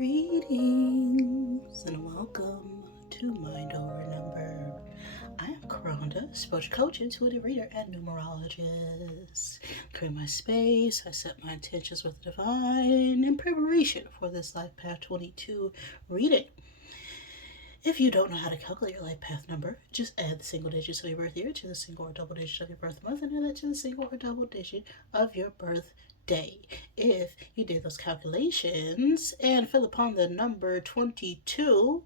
Greetings and welcome to Mind Over Number. I am Karonda, spiritual coach, intuitive reader, and numerologist. Create my space, I set my intentions with the divine in preparation for this Life Path 22 reading. If you don't know how to calculate your life path number, just add the single digits of your birth year to the single or double digit of your birth month, and add that to the single or double digit of your birth day. If you did those calculations and fell upon the number 22,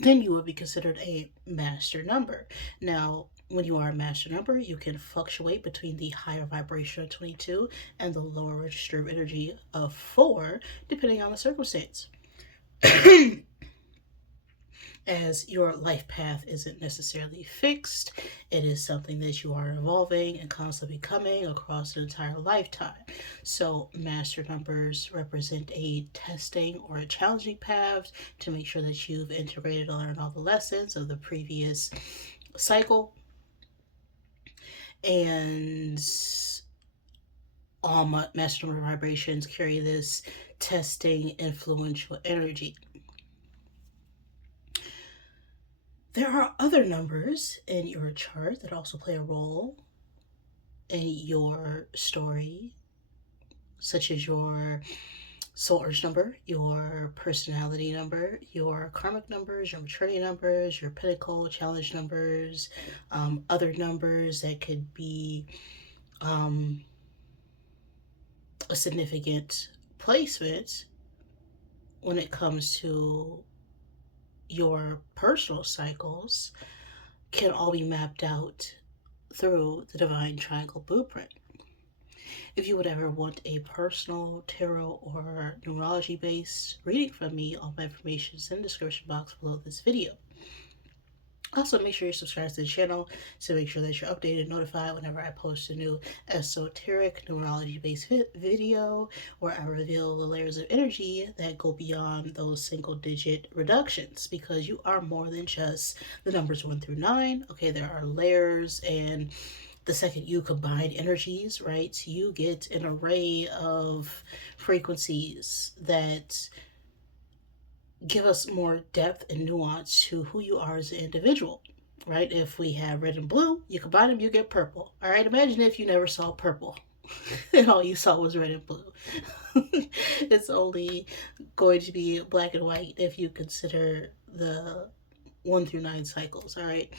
then you will be considered a master number. Now, when you are a master number, you can fluctuate between the higher vibration of 22 and the lower register of energy of 4, depending on the circumstance. As your life path isn't necessarily fixed, it is something that you are evolving and constantly becoming across an entire lifetime. So, master numbers represent a testing or a challenging path to make sure that you've integrated and learned all the lessons of the previous cycle. And all master number vibrations carry this testing influential energy. There are other numbers in your chart that also play a role in your story, such as your soul urge number, your personality number, your karmic numbers, your maturity numbers, your pinnacle challenge numbers, other numbers that could be a significant placement when it comes to your personal cycles, can all be mapped out through the Divine Triangle Blueprint. If you would ever want a personal tarot or numerology based reading from me, all my information is in the description box below this video. Also, make sure you subscribe to the channel to make sure that you're updated and notified whenever I post a new esoteric numerology-based video where I reveal the layers of energy that go beyond those single-digit reductions, because you are more than just the numbers 1 through 9. Okay, there are layers, and the second you combine energies, right, you get an array of frequencies that give us more depth and nuance to who you are as an individual, right? If we have red and blue, you combine them, you get purple. All right, imagine if you never saw purple and all you saw was red and blue. It's only going to be black and white if you consider the 1 through 9 cycles. All right.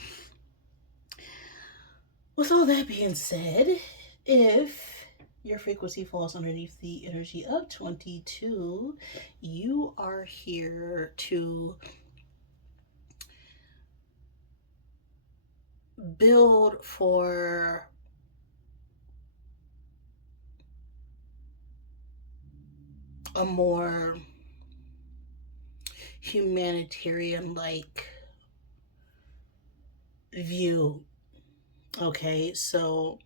With all that being said, if your frequency falls underneath the energy of 22, you are here to build for a more humanitarian like view. Okay, so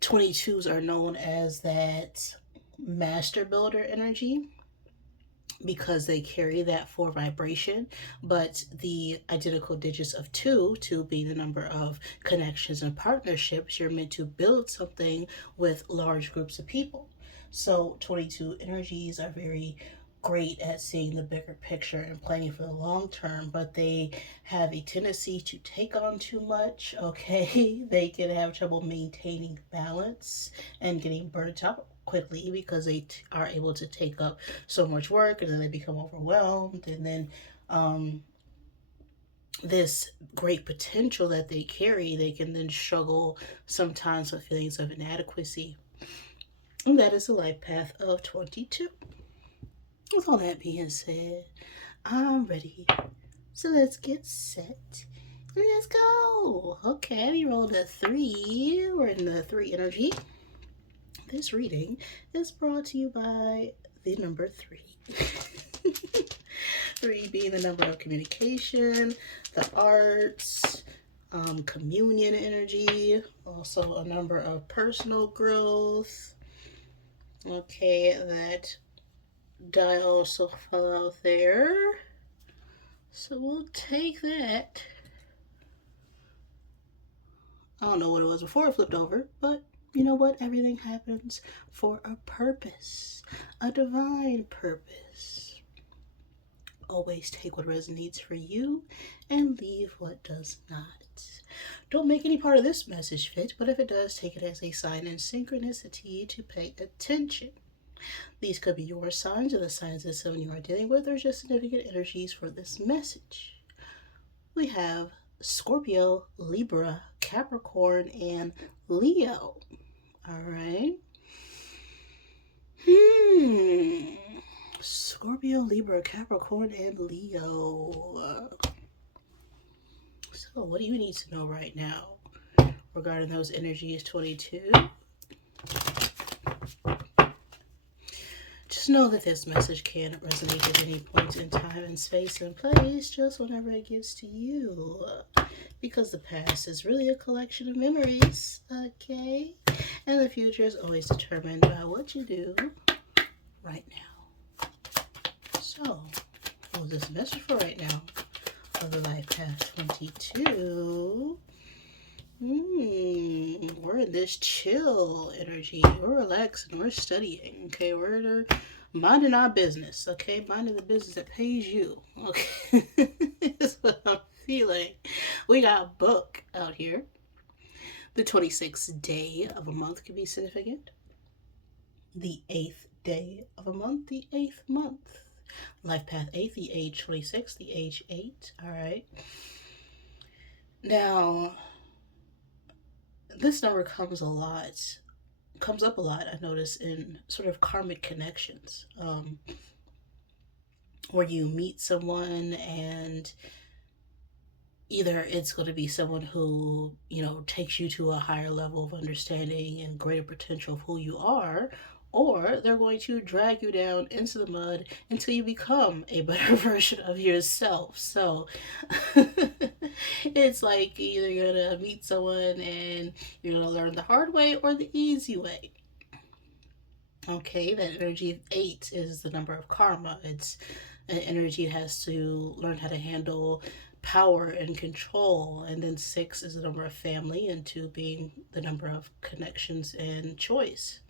22s are known as that master builder energy because they carry that 4 vibration, but the identical digits of 2 being the number of connections and partnerships, you're meant to build something with large groups of people. So 22 energies are very great at seeing the bigger picture and planning for the long term, but they have a tendency to take on too much. Okay, they can have trouble maintaining balance and getting burnt out quickly because they are able to take up so much work, and then they become overwhelmed, and then this great potential that they carry, they can then struggle sometimes with feelings of inadequacy. And that is the life path of 22. With all that being said, I'm ready. So let's get set. Let's go. Okay, we rolled a 3. We're in the 3 energy. This reading is brought to you by the number 3. 3 being the number of communication, the arts, communion energy, also a number of personal growth. Okay, that die also fell out there, so we'll take that. I don't know what it was before it flipped over, but You know what? Everything happens for a purpose, a divine purpose. Always take what resonates for you and leave what does not. Don't make any part of this message fit, but if it does, take it as a sign in synchronicity to pay attention. These could be your signs or the signs of someone you are dealing with, or just significant energies for this message. We have Scorpio, Libra, Capricorn, and Leo. All right. Scorpio, Libra, Capricorn, and Leo. So, what do you need to know right now regarding those energies, 22? Just know that this message can resonate at any point in time and space and place, just whenever it gets to you. Because the past is really a collection of memories, okay? And the future is always determined by what you do right now. So, what was this message for right now? Of the life path 22. We're in this chill energy. We're relaxing. We're studying. Okay, we're minding our business. Okay, minding the business that pays you. Okay, that's what I'm feeling. We got a book out here. The 26th day of a month can be significant. The 8th day of a month, the 8th month. Life path 8, the age 26, the age 8. All right. Now, this number comes up a lot, I notice, in sort of karmic connections, where you meet someone and either it's going to be someone who, takes you to a higher level of understanding and greater potential of who you are, or they're going to drag you down into the mud until you become a better version of yourself. So it's like either you're going to meet someone and you're going to learn the hard way or the easy way. Okay, that energy of 8 is the number of karma. It's an energy that has to learn how to handle power and control. And then 6 is the number of family, and 2 being the number of connections and choice.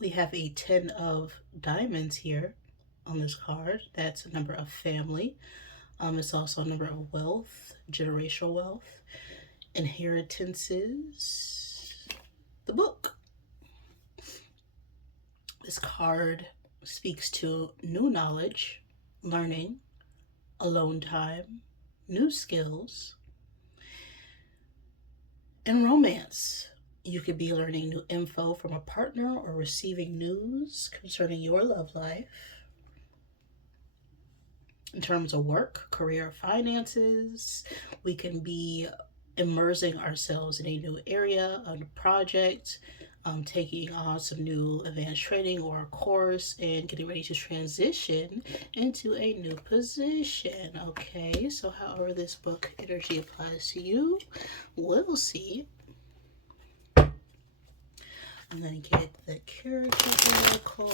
We have a 10 of diamonds here on this card. That's a number of family. It's also a number of wealth, generational wealth, inheritances, the book. This card speaks to new knowledge, learning, alone time, new skills, and romance. You could be learning new info from a partner or receiving news concerning your love life. In terms of work, career, finances, we can be immersing ourselves in a new area, a project, taking on some new advanced training or a course, and getting ready to transition into a new position. Okay, so however this book energy applies to you, we'll see. I'm going to get the character oracle.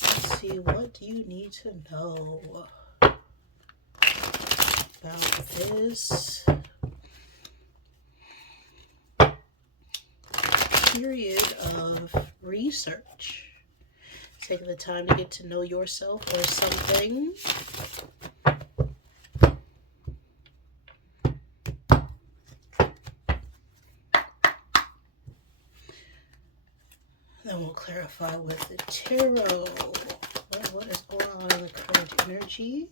Let's see, what do you need to know about this period of research? Taking the time to get to know yourself or something. Then we'll clarify with the tarot. What is going on in the current energy?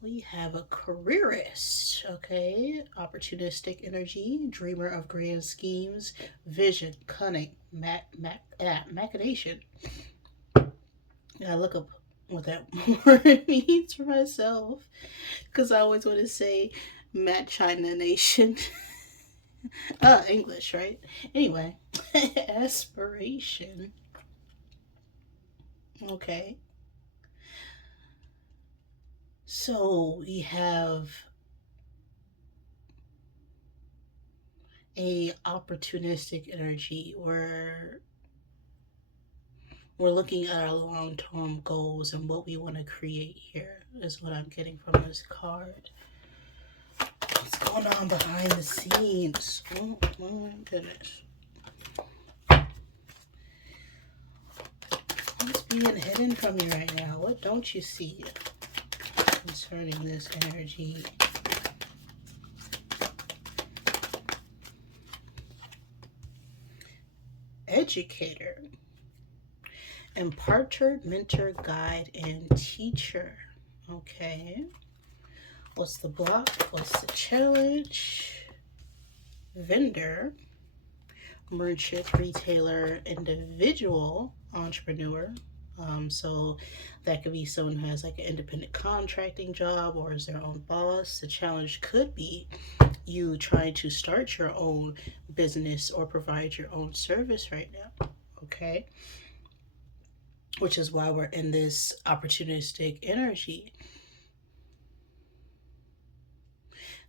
We have a careerist, okay? Opportunistic energy, dreamer of grand schemes, vision, cunning, machination. I look up what that word means for myself, because I always want to say machination. English, right? Anyway, aspiration. Okay. So we have a opportunistic energy where we're looking at our long-term goals and what we want to create here, is what I'm getting from this card. What's going on behind the scenes? Oh my goodness. What's being hidden from you right now? What don't you see concerning this energy? Educator, imparter, mentor, guide, and teacher. Okay. What's the block? What's the challenge? Vendor, merchant, retailer, individual, entrepreneur. So that could be someone who has like an independent contracting job or is their own boss. The challenge could be you trying to start your own business or provide your own service right now. Okay. Which is why we're in this opportunistic energy.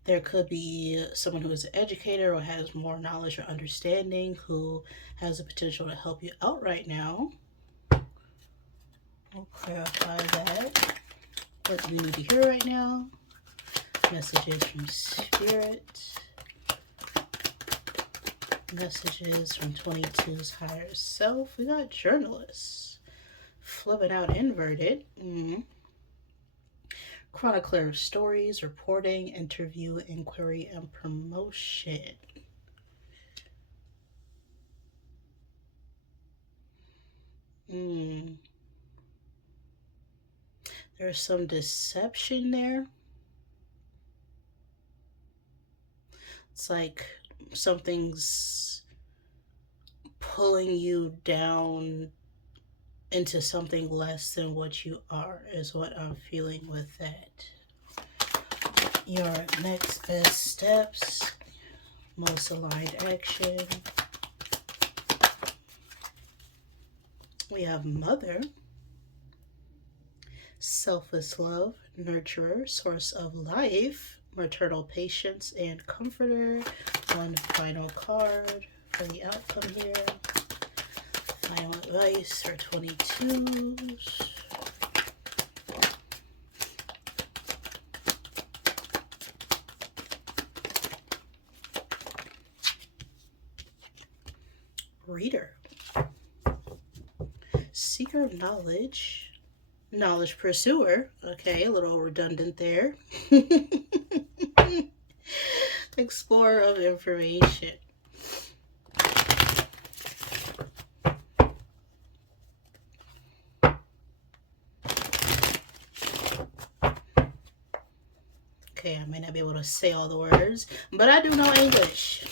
There could be someone who is an educator or has more knowledge or understanding who has the potential to help you out right now. We'll clarify that. What do we need to hear right now? Messages from Spirit. Messages from 22's higher self. We got journalists. Flipping out inverted. Chronicler of stories, reporting, interview, inquiry, and promotion. There's some deception there. It's like something's pulling you down into something less than what you are, is what I'm feeling with that. Your next best steps, most aligned action. We have mother, selfless love, nurturer, source of life, maternal patience, and comforter. One final card for the outcome here. Final advice for 22s. Reader, seeker of knowledge, knowledge pursuer. Okay, a little redundant there. Explorer of information. Okay, I may not be able to say all the words, but I do know English.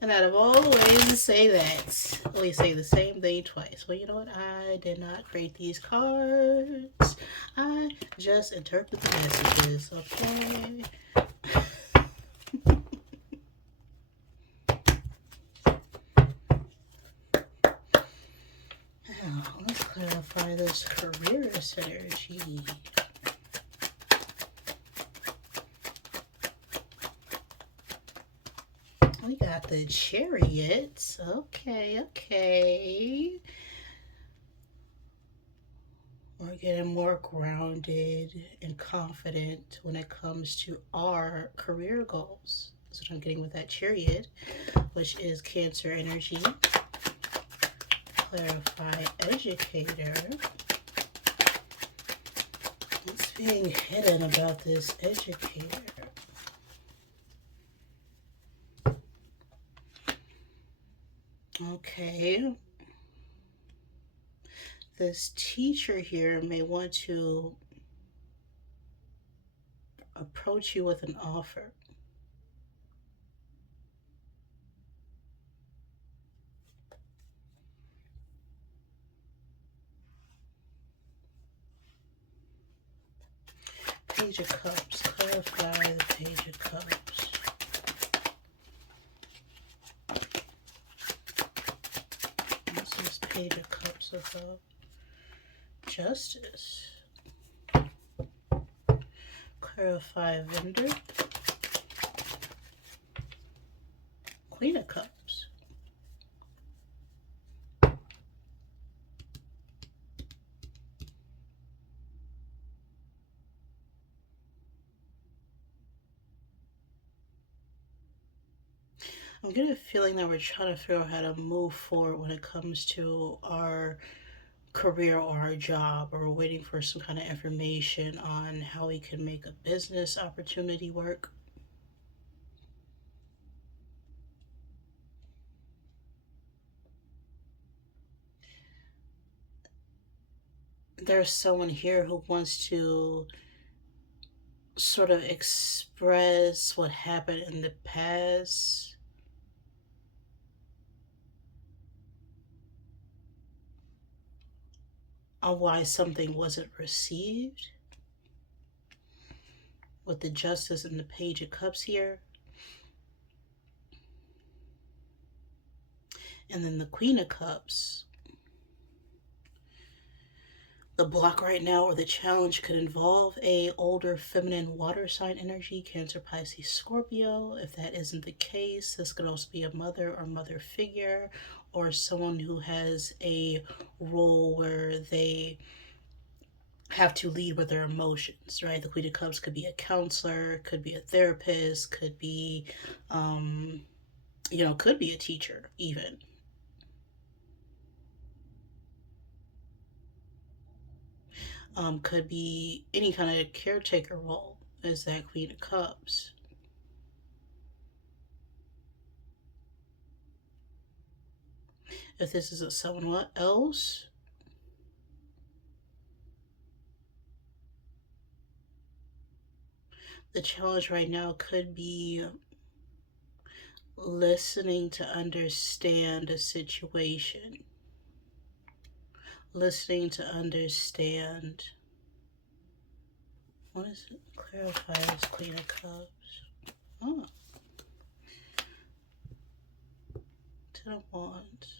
And out of all the ways to say that, we say the same thing twice. Well, you know what? I did not create these cards. I just interpret the messages, okay? Now, let's clarify this career synergy. We got the Chariot. Okay. We're getting more grounded and confident when it comes to our career goals. That's what I'm getting with that Chariot, which is Cancer energy. Clarify educator. What's being hidden about this educator? Okay. This teacher here may want to approach you with an offer. Page of Cups. Clarify the Page of Cups. This is Page of Cups above. Justice. Clarify vendor. Queen of Cups. I'm getting a feeling that we're trying to figure out how to move forward when it comes to our career or our job, or we're waiting for some kind of information on how we can make a business opportunity work. There's someone here who wants to sort of express what happened in the past, on why something wasn't received, with the justice and the page of cups here, and then the queen of cups. The block right now, or the challenge, could involve a older feminine water sign energy, Cancer, Pisces, Scorpio. If that isn't the case, this could also be a mother or mother figure, or someone who has a role where they have to lead with their emotions, right? The Queen of Cups could be a counselor, could be a therapist, could be, um, could be a teacher, even. Could be any kind of caretaker role as that Queen of Cups. If this is a someone else, the challenge right now could be listening to understand a situation, listening to understand. What is it? Clarify this Queen of Cups. Oh, Ten of Wands.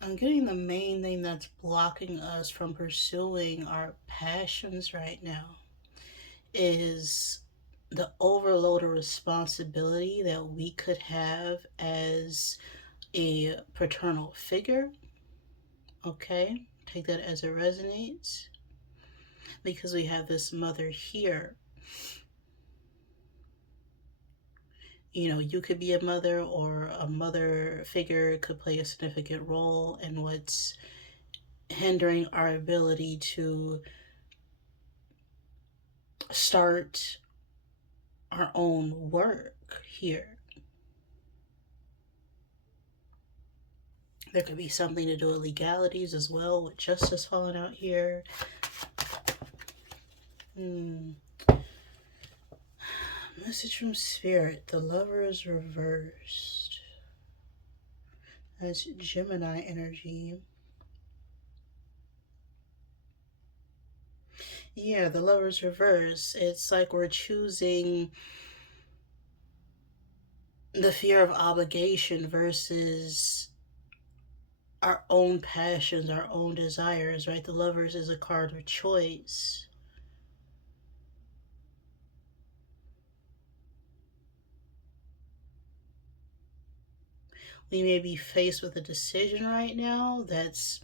I'm getting the main thing that's blocking us from pursuing our passions right now is the overload of responsibility that we could have as a paternal figure. Okay, take that as it resonates, because we have this mother here. You could be a mother, or a mother figure could play a significant role in what's hindering our ability to start our own work here. There could be something to do with legalities as well, with justice falling out here. Hmm. Message from Spirit. The Lover is reversed. That's Gemini energy. Yeah, the Lover's reverse. It's like we're choosing the fear of obligation versus our own passions, our own desires, right? The Lovers is a card of choice. We may be faced with a decision right now that's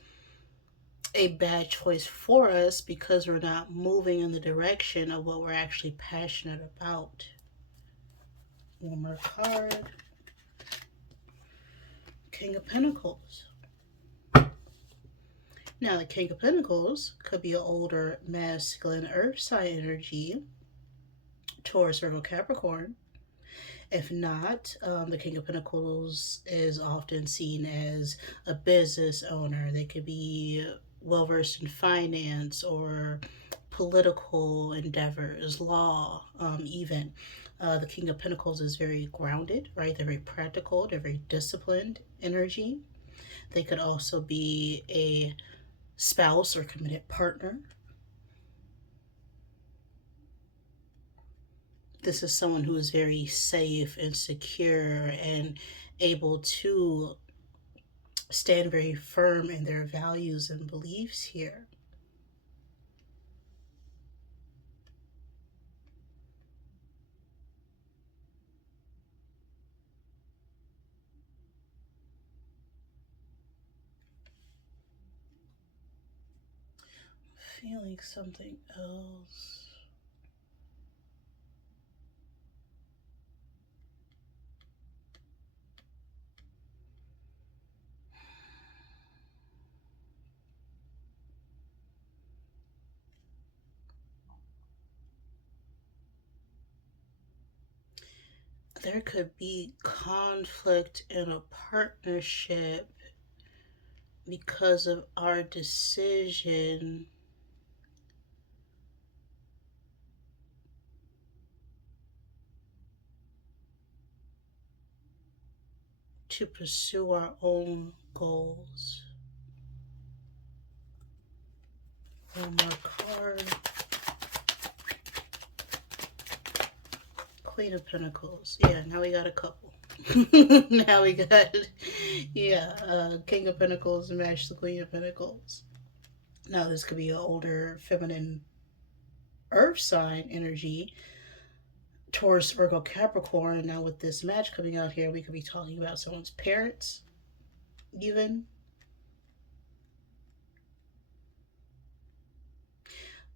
a bad choice for us because we're not moving in the direction of what we're actually passionate about. One more card. King of Pentacles. Now, the King of Pentacles could be an older masculine earth sign energy, Taurus, Virgo, Capricorn. If not, the King of Pentacles is often seen as a business owner. They could be well versed in finance or political endeavors, law, even. The King of Pentacles is very grounded, right? They're very practical, they're very disciplined energy. They could also be a spouse or committed partner. This is someone who is very safe and secure and able to stand very firm in their values and beliefs here. Feeling something else. There could be conflict in a partnership because of our decision to pursue our own goals. One more card. Queen of Pentacles. Yeah, now we got a couple. Now we got, yeah, King of Pentacles match the Queen of Pentacles. Now this could be an older feminine earth sign energy Taurus, Virgo, Capricorn. And now with this match coming out here, we could be talking about someone's parents, even.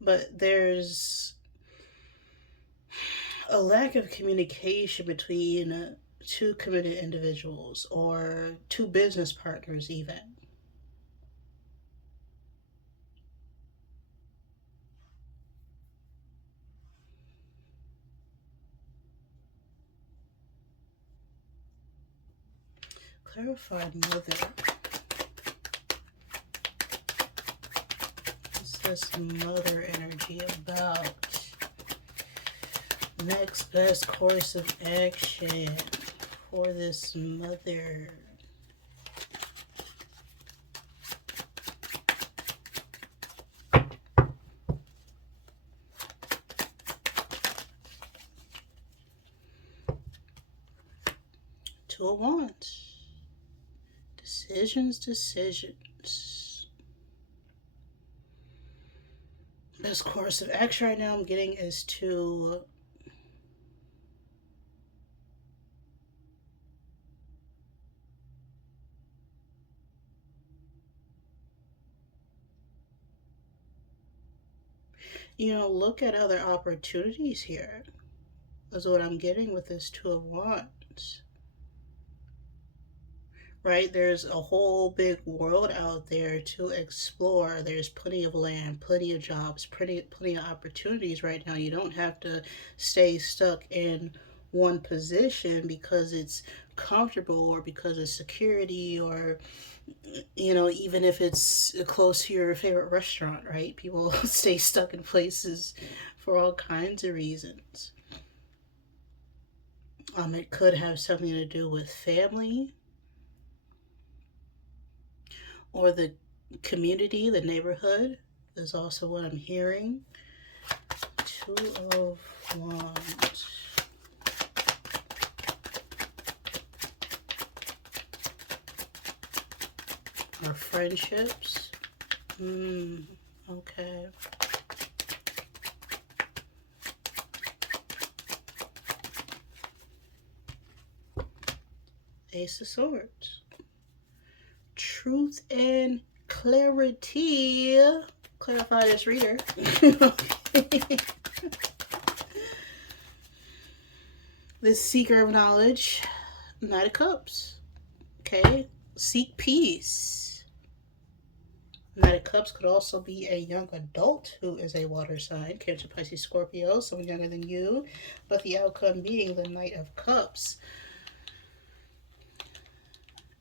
But there's a lack of communication between two committed individuals or two business partners, even. Clarified mother. What's this mother energy about? Next best course of action for this mother. Two of Wands. Decisions. Best course of action right now I'm getting is to look at other opportunities here. That's what I'm getting with this Two of Wands. Right? There's a whole big world out there to explore. There's plenty of land, plenty of jobs, plenty of opportunities right now. You don't have to stay stuck in one position because it's comfortable or because of security or even if it's close to your favorite restaurant, right? People stay stuck in places for all kinds of reasons. It could have something to do with family or the community, the neighborhood is also what I'm hearing. Two of Wands. Our friendships. Okay. Ace of Swords. Truth and clarity. Clarify this reader. This seeker of knowledge. Knight of Cups. Okay. Seek peace. Knight of Cups could also be a young adult who is a water sign. Cancer, Pisces, Scorpio. Someone younger than you. But the outcome being the Knight of Cups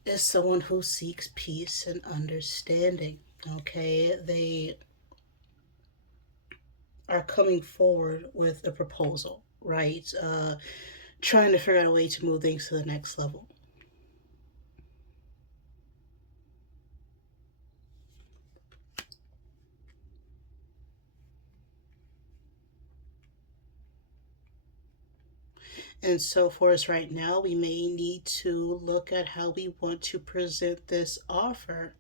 is someone who seeks peace and understanding. Okay, they are coming forward with a proposal, right? Trying to figure out a way to move things to the next level. And so, for us right now, we may need to look at how we want to present this offer.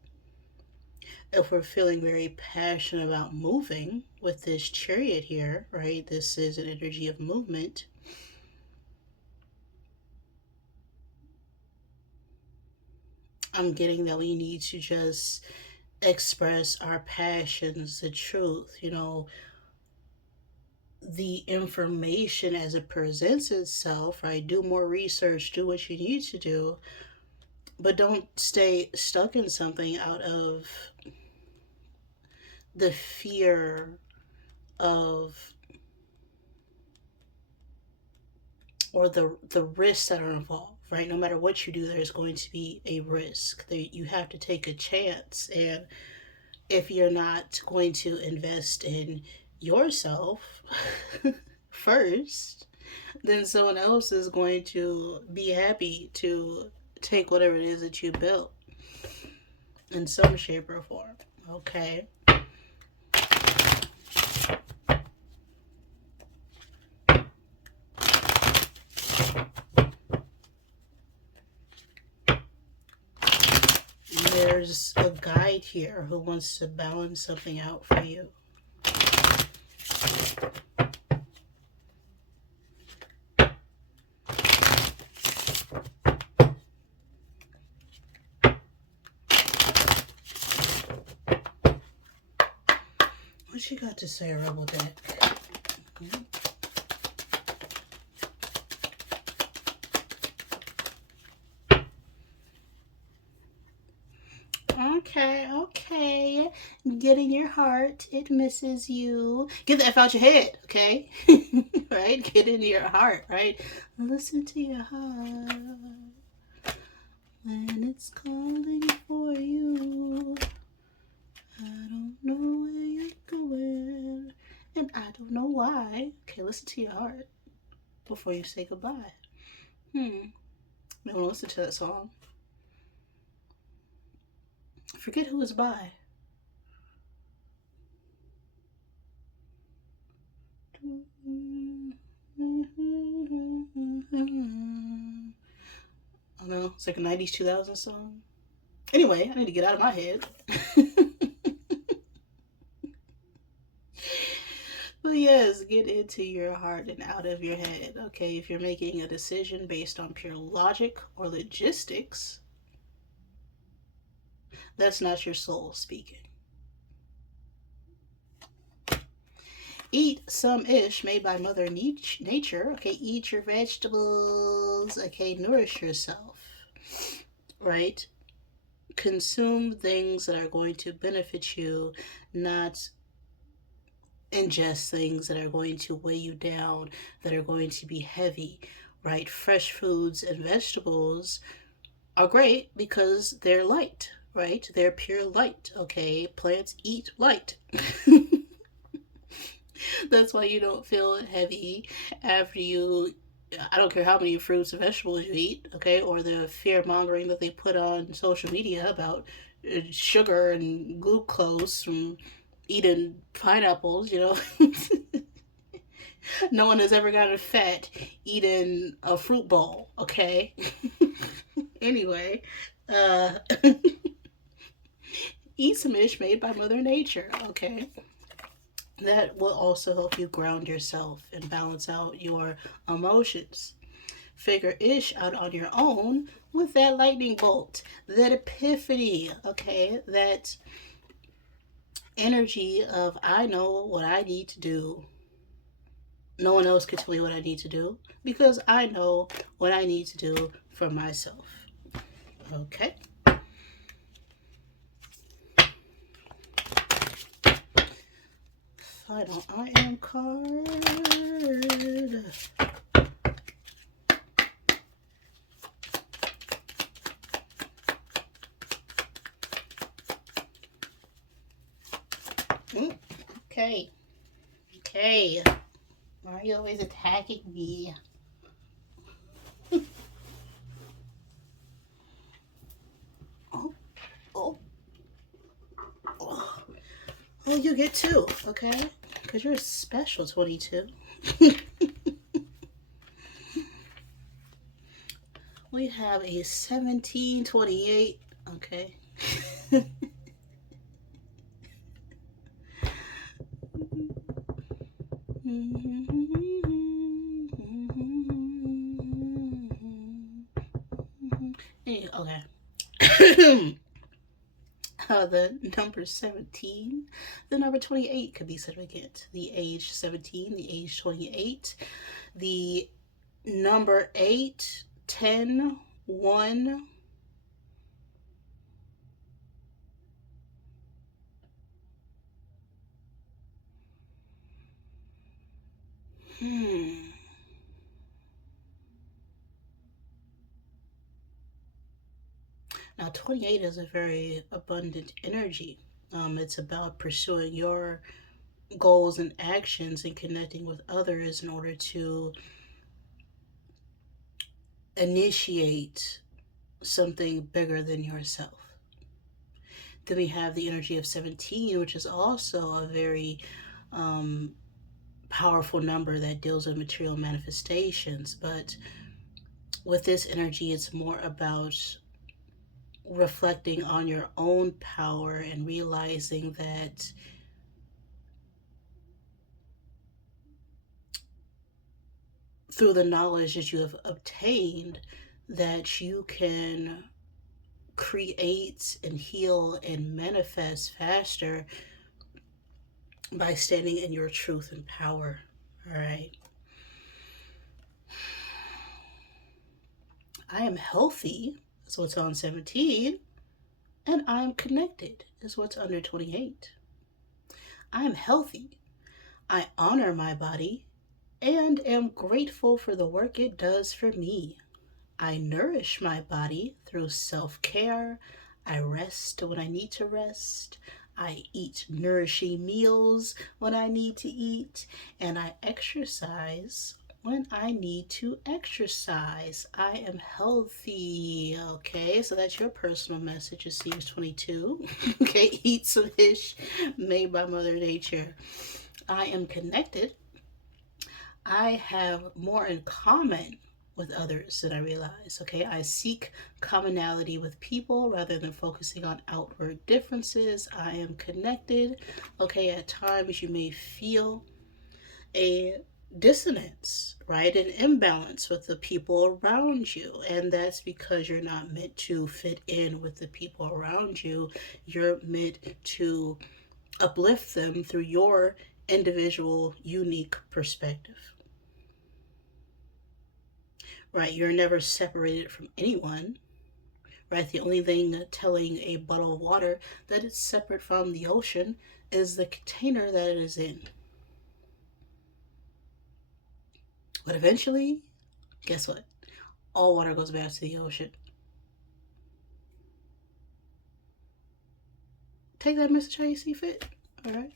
If we're feeling very passionate about moving with this chariot here, right? This is an energy of movement. I'm getting that we need to just express our passions, the truth, the information as it presents itself, right? Do more research, do what you need to do, but don't stay stuck in something out of the fear of, or the risks that are involved, right? No matter what you do, there's going to be a risk that you have to take a chance. And if you're not going to invest in yourself first, then someone else is going to be happy to take whatever it is that you built in some shape or form. Okay. There's a guide here who wants to balance something out for you. What you got to say, Rebel Deck? Mm-hmm. Okay. Get in your heart. It misses you. Get the F out your head, okay? Right? Get in your heart, right? Listen to your heart when it's calling for you. I don't know where you're going, and I don't know why. Okay, listen to your heart before you say goodbye. You want to listen to that song? Forget who it's by. I don't know. It's like a 90s, 2000s song. Anyway, I need to get out of my head. But yes, get into your heart and out of your head. Okay, if you're making a decision based on pure logic or logistics, that's not your soul speaking. Eat some ish made by Mother Nature. Okay, eat your vegetables. Okay, nourish yourself. Right? Consume things that are going to benefit you, not ingest things that are going to weigh you down, that are going to be heavy, right? Fresh foods and vegetables are great because they're light, right? They're pure light, okay? Plants eat light. That's why you don't feel heavy after you, I don't care how many fruits and vegetables you eat, okay? Or the fear mongering that they put on social media about sugar and glucose from eating pineapples, No one has ever gotten fat eating a fruit bowl, okay? Anyway, uh, eat some ish made by Mother Nature, okay? That will also help you ground yourself and balance out your emotions. Figure ish out on your own with that lightning bolt, that epiphany, okay? That energy of I know what I need to do. No one else can tell me what I need to do because I know what I need to do for myself. Okay? Final I am card. Okay. Okay. Why are you always attacking me? Oh, oh, oh. Oh, you get two, okay? Because you're a special 22. We have a 1728. Okay. Okay. The number 17, the number 28 could be significant. The age 17, the age 28, the number 8, 10, 1. Hmm. Now, 28 is a very abundant energy. It's about pursuing your goals and actions and connecting with others in order to initiate something bigger than yourself. Then we have the energy of 17, which is also a very um, powerful number that deals with material manifestations. But with this energy, it's more about reflecting on your own power and realizing that through the knowledge that you have obtained, that you can create and heal and manifest faster by standing in your truth and power. All right. I am healthy, is what's on 17, and I'm connected, is what's under 28. I'm healthy. I honor my body and am grateful for the work it does for me. I nourish my body through self care. I rest when I need to rest. I eat nourishing meals when I need to eat. And I exercise when I need to exercise. I am healthy. Okay, so that's your personal message. It seems 22. Okay, eat some fish made by Mother Nature. I am connected. I have more in common with others than I realize. Okay, I seek commonality with people rather than focusing on outward differences. I am connected. Okay, at times you may feel a dissonance, right? An imbalance with the people around you. And that's because you're not meant to fit in with the people around you. You're meant to uplift them through your individual, unique perspective. Right? You're never separated from anyone, right? The only thing telling a bottle of water that it's separate from the ocean is the container that it is in. But eventually, guess what? All water goes back to the ocean. Take that message how you see fit. All right.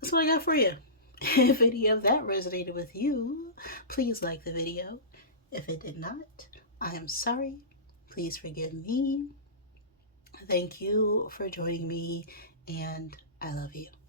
That's what I got for you. If any of that resonated with you, please like the video. If it did not, I am sorry. Please forgive me. Thank you for joining me, and I love you.